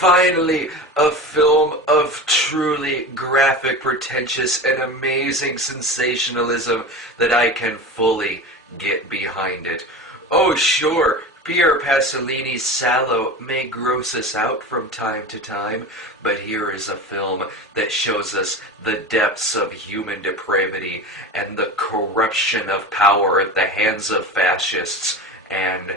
Finally, a film of truly graphic, pretentious, and amazing sensationalism that I can fully get behind it. Oh, sure, Pier Pasolini's Salo may gross us out from time to time, but here is a film that shows us the depths of human depravity and the corruption of power at the hands of fascists and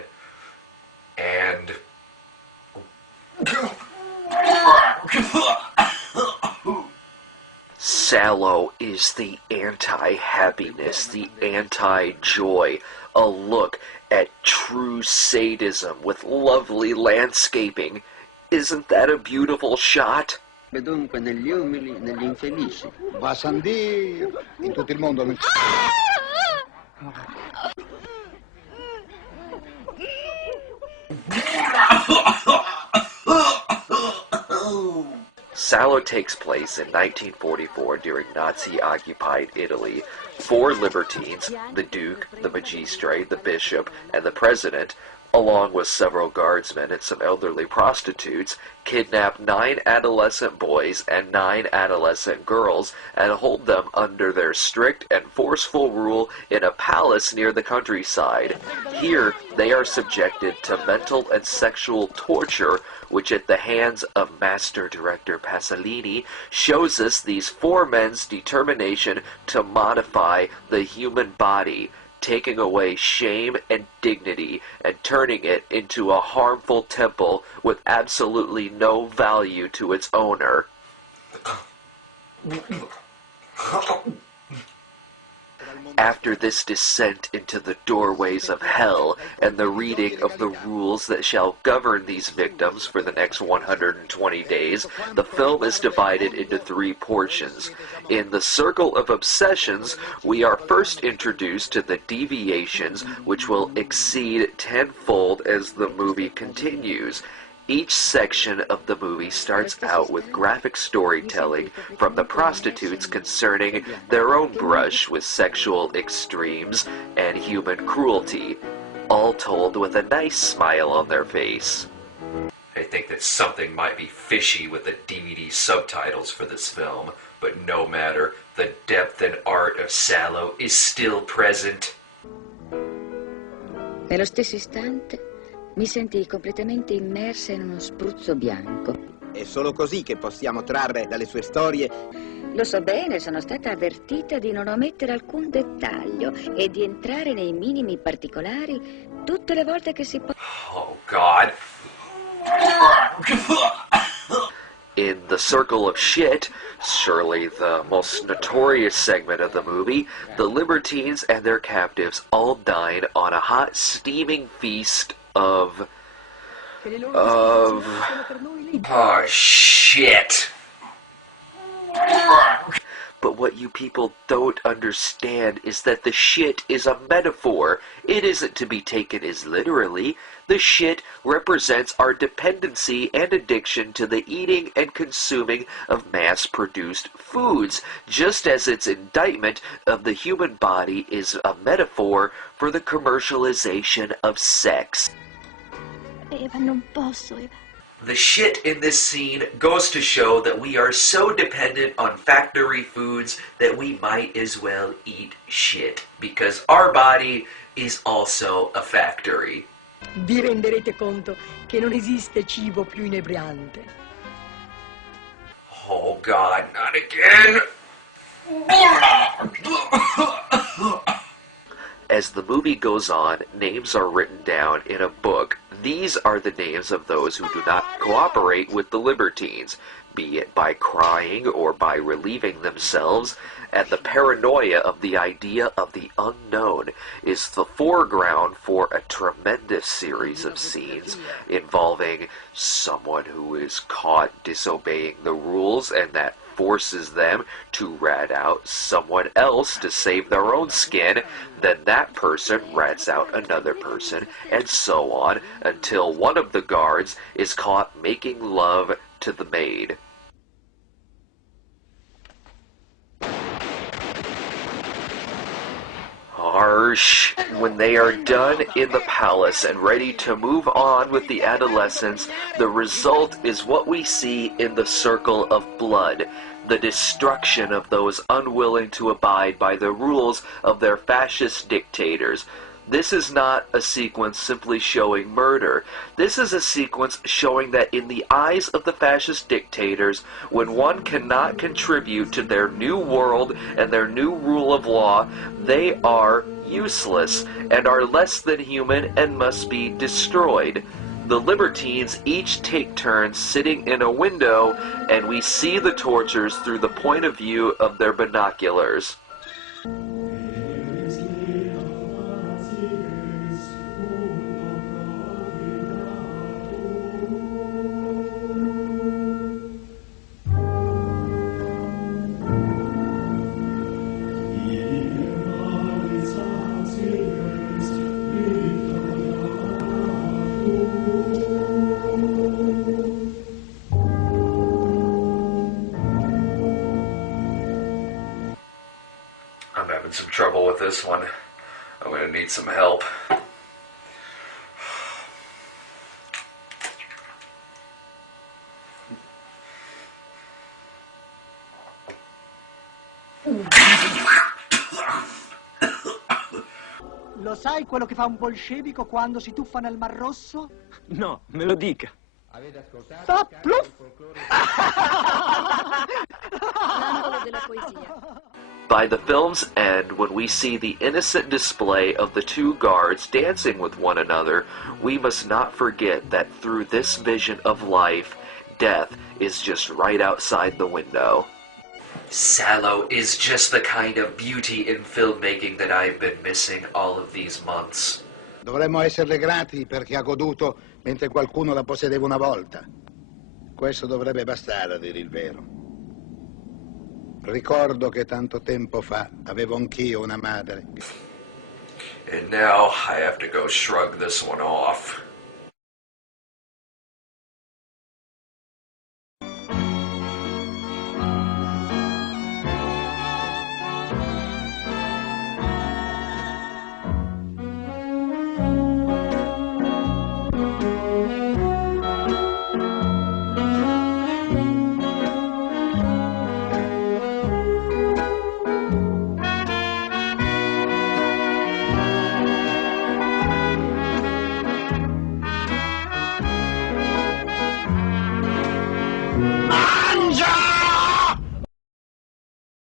Salo is the anti-happiness, the anti-joy, a look at true sadism with lovely landscaping. Isn't that a beautiful shot? Dunque negli umili, negli infelici. Va san Dio, in tutto il mondo. Salo takes place in 1944 during Nazi-occupied Italy. Four libertines, the Duke, the Magistrate, the Bishop, and the President, along with several guardsmen and some elderly prostitutes, kidnap 9 adolescent boys and 9 adolescent girls and hold them under their strict and forceful rule in a palace near the countryside. Here, they are subjected to mental and sexual torture, which at the hands of master director Pasolini shows us these 4 men's determination to modify the human body, taking away shame and dignity and turning it into a harmful temple with absolutely no value to its owner. After this descent into the doorways of hell and the reading of the rules that shall govern these victims for the next 120 days, the film is divided into 3 portions. In the Circle of Obsessions, we are first introduced to the deviations which will exceed tenfold as the movie continues. Each section of the movie starts out with graphic storytelling from the prostitutes concerning their own brush with sexual extremes and human cruelty, all told with a nice smile on their face. I think that something might be fishy with the DVD subtitles for this film, but no matter, the depth and art of Salo is still present. Nello stesso istante mi sentii completamente immersa in uno spruzzo bianco. È solo così che possiamo trarre dalle sue storie. Lo so bene, sono stata avvertita di non omettere alcun dettaglio e di entrare nei minimi particolari tutte le volte che si può. Oh, God. In The Circle of Shit, surely the most notorious segment of the movie, the libertines and their captives all dine on a hot, steaming feast of... Oh, shit. But what you people don't understand is that the shit is a metaphor. It isn't to be taken as literally. The shit represents our dependency and addiction to the eating and consuming of mass-produced foods, just as its indictment of the human body is a metaphor for the commercialization of sex. Eva, non posso, Eva. The shit in this scene goes to show that we are so dependent on factory foods that we might as well eat shit, because our body is also a factory. Vi renderete conto che non esiste cibo più inebriante. Oh God, not again! As the movie goes on, names are written down in a book. These are the names of those who do not cooperate with the libertines, be it by crying or by relieving themselves, and the paranoia of the idea of the unknown is the foreground for a tremendous series of scenes involving someone who is caught disobeying the rules and that forces them to rat out someone else to save their own skin, then that person rats out another person, and so on, until one of the guards is caught making love to the maid. Harsh. When they are done in the palace and ready to move on with the adolescents, the result is what we see in the circle of blood, the destruction of those unwilling to abide by the rules of their fascist dictators. This is not a sequence simply showing murder. This is a sequence showing that in the eyes of the fascist dictators, when one cannot contribute to their new world and their new rule of law, they are useless and are less than human and must be destroyed. The libertines each take turns sitting in a window, and we see the tortures through the point of view of their binoculars. I'm having some trouble with this one. I'm going to need some help. Lo sai quello che fa un bolscevico quando si tuffa nel Mar Rosso? No, me lo dica. Fa pluff! L'angolo della poesia. By the film's end, when we see the innocent display of the two guards dancing with one another, we must not forget that through this vision of life, death is just right outside the window. Salo is just the kind of beauty in filmmaking that I've been missing all of these months. Dovremmo esserle grati perché ha goduto mentre qualcuno la possedeva una volta. Questo dovrebbe bastare a dire il vero. Ricordo che tanto tempo fa avevo anch'io una madre. And now I have to go shrug this one off.